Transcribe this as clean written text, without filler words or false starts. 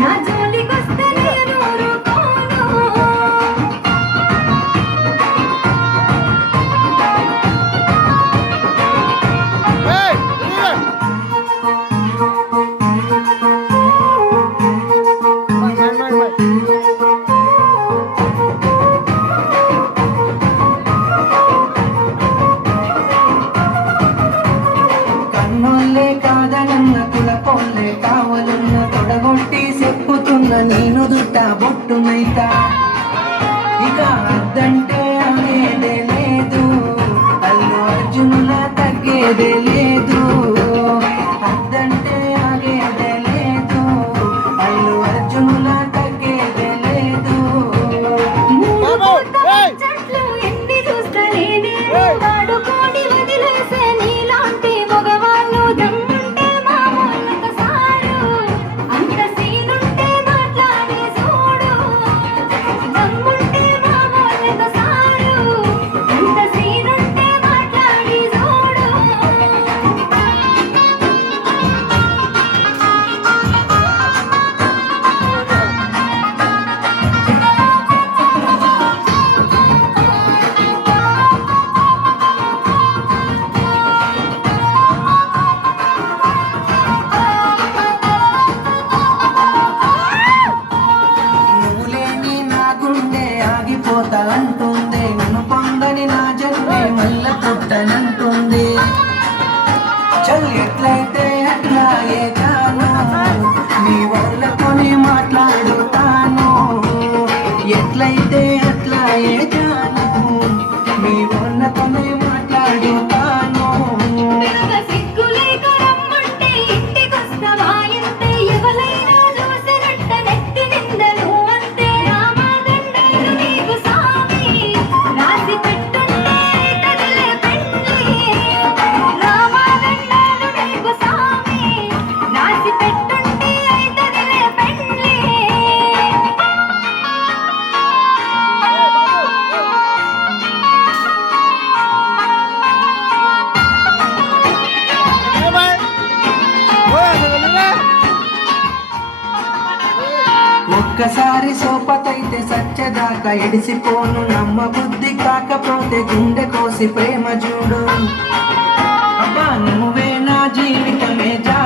నా జోలికొస్తే నేను ఊరుకోను. కన్నోళ్ళే కాదనన్న కులపోళ్ళే కావలున్న తొడగొట్టి చెప్పుతున్న నేను దుట్ట బొట్టునైతా ఇక అద్దంటే అనేదే లేదు, అల్లు అర్జునుల తగ్గేదే లేదు. అద్దంటే ఆగేదే లేదు, అల్లు అర్జునుల తగ్గేదే లేదు. చెట్లు ఎన్ని చూస్తేనే నేను వాడుకొని వదిలేసే నీలాంటి మగవాళ్ళు దమ్ముంటే మామూలుగా సాడు. అంత సీనుంటే మాట్లాడి చూడు, దమ్ముంటే మామూలుగా సాడు. అంత సీనుంటే మాట్లాడి చూడు. నువ్వు లేని నా గుండె ఆగిపోతా అంటుంది, నన్ను పొందని నా జన్మే మల్ల పుట్టనంటుంది. చల్ ఎట్లయితే అట్లా ఏ జాను, నీ వాళ్ళతోనే మాట్లాడుతాను. ఎట్లయితే అట్లా ఏ జాను, నీ వాళ్ళతోనే మాట్లాడుతాను. పెరగ సిగ్గులేక రమ్మంటే ఇంటికొస్తావా ఇంతే, ఎవలైనా చూసినట్ట నెత్తి నిందలు అంతే. రామదండాలు నీకు సామి రాసి పెట్టుంటే కదిలే పెండ్లి. రామదండాలు నీకు సామి రాసి పెట్టుంటే కదిలే పెండ్లి. ఒక్కసారి సోపతైతే సత్యదాకా ఎడిసిపోను, నమ్మ బుద్ధి కాకపోతే గుండె కోసి ప్రేమ చూడు. అబ్బా నువ్వే నా జీవితమే జా